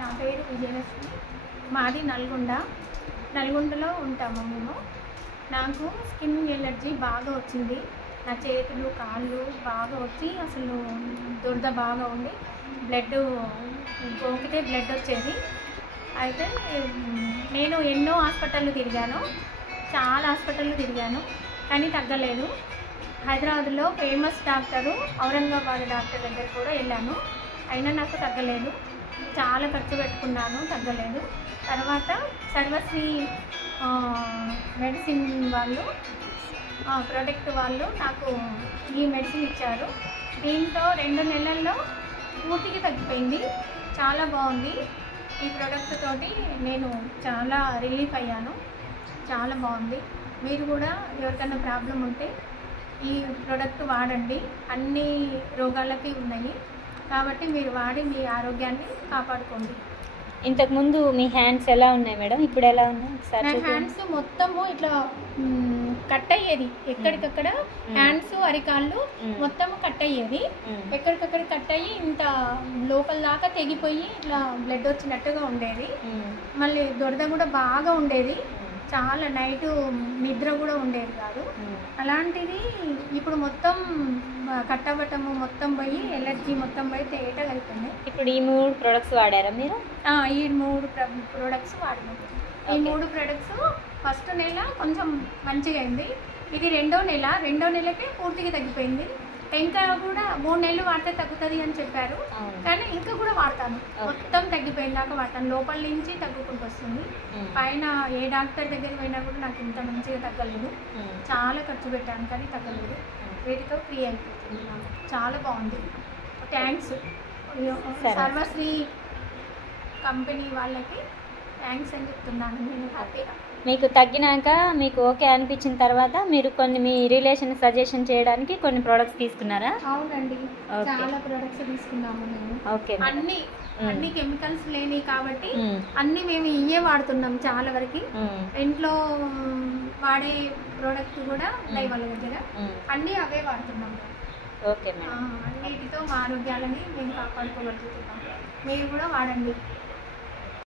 నా పేరు విజయలక్ష్మి. మాది నల్గొండలో ఉంటాము మేము. నాకు స్కిన్ ఎలర్జీ బాగా వచ్చింది. నా చేతులు కాళ్ళు బాగా వచ్చి అసలు దురద బాగా ఉండి బ్లడ్ గోకితే బ్లడ్ వచ్చేది. అయితే నేను ఎన్నో హాస్పిటళ్ళు తిరిగాను, చాలా హాస్పిటళ్ళు తిరిగాను, కానీ తగ్గలేదు. హైదరాబాద్లో ఫేమస్ డాక్టరు ఔరంగాబాద్ డాక్టర్ దగ్గర కూడా వెళ్ళాను, అయినా నాకు తగ్గలేదు. చాలా ఖర్చు పెట్టుకున్నాను, తగ్గలేదు. తర్వాత సర్వశ్రీ మెడిసిన్ వాళ్ళు ప్రోడక్ట్ వాళ్ళు నాకు ఈ మెడిసిన్ ఇచ్చారు. దీంతో 2 నెలల్లో పూర్తిగా తగ్గిపోయింది. చాలా బాగుంది. ఈ ప్రోడక్ట్ తోటి నేను చాలా రిలీఫ్ అయ్యాను. చాలా బాగుంది. మీరు కూడా ఎవరికైనా ప్రాబ్లం ఉంటే ఈ ప్రోడక్ట్ వాడండి. అన్ని రోగాలకి ఉన్నాయి కాబట్టి మీరు వాడి మీ ఆరోగ్యాన్ని కాపాడుకోండి. ఇంతకుముందు మీ హ్యాండ్స్ ఎలా ఉన్నాయి మేడం, ఇప్పుడు ఎలా ఉన్నాయి? నా హ్యాండ్స్ మొత్తము ఇట్లా కట్ అయ్యేది, ఎక్కడికక్కడ హ్యాండ్స్ అరికాళ్ళు మొత్తము కట్ అయ్యేది. ఎక్కడికక్కడ కట్ అయ్యి ఇంత లోపల దాకా తెగిపోయి ఇట్లా బ్లడ్ వచ్చినట్టుగా ఉండేది. మళ్ళీ దురద కూడా బాగా ఉండేది. చాలా నైట్ నిద్ర కూడా ఉండేది కాదు. అలాంటిది ఇప్పుడు మొత్తం కట్టబట్టము మొత్తం పోయి ఎలర్జీ మొత్తం పోయి తేటగా అయిపోయింది. ఇప్పుడు ఈ 3 ప్రొడక్ట్స్ వాడారా మీరు? ఈ 3 ప్రొడక్ట్స్ వాడినాం. ఈ 3 ప్రొడక్ట్స్ ఫస్ట్ నెల కొంచెం మంచిగా అయింది. ఇది రెండో నెలకే పూర్తిగా తగ్గిపోయింది. ఇంకా కూడా 3 నెలలు వాడితే తగ్గుతుంది అని చెప్పారు, కానీ ఇంకా కూడా వాడతాను. మొత్తం తగ్గిపోయిన దాకా వాడతాను. లోపల నుంచి తగ్గుకుంటూ వస్తుంది. పైన ఏ డాక్టర్ దగ్గరికి పోయినా కూడా నాకు ఇంత మంచిగా తగ్గలేదు. చాలా ఖర్చు పెట్టాను కానీ తగ్గలేదు. వీటితో ఫ్రీ అయిపోతుంది. నాకు చాలా బాగుంది. థ్యాంక్స్ సర్వశ్రీ కంపెనీ వాళ్ళకి థ్యాంక్స్ అని చెప్తున్నాను నేను హ్యాపీగా. మీకు తగ్గినాక మీకు ఓకే అనిపించిన తర్వాత మీరు కొన్ని మీ రిలేషన్ సజెషన్ చేయడానికి కొన్ని ప్రోడక్ట్స్ తీసుకున్నారా? అవునండి, చాలా ప్రొడక్ట్స్ తీసుకున్నాము మేము. ఓకే, అన్ని కెమికల్స్ లేని కాబట్టి అన్ని మేము ఇవే వాడుతున్నాం. చాలా వరకు ఇంట్లో వాడే ప్రోడక్ట్ కూడా ఉన్నాయి వాళ్ళ దగ్గర, అన్ని అవే వాడుతున్నాం. Okay madam. అన్నిటితో మా ఆరోగ్యాలని మేము కాపాడుకోగలుగుతున్నాం. మీరు కూడా వాడండి.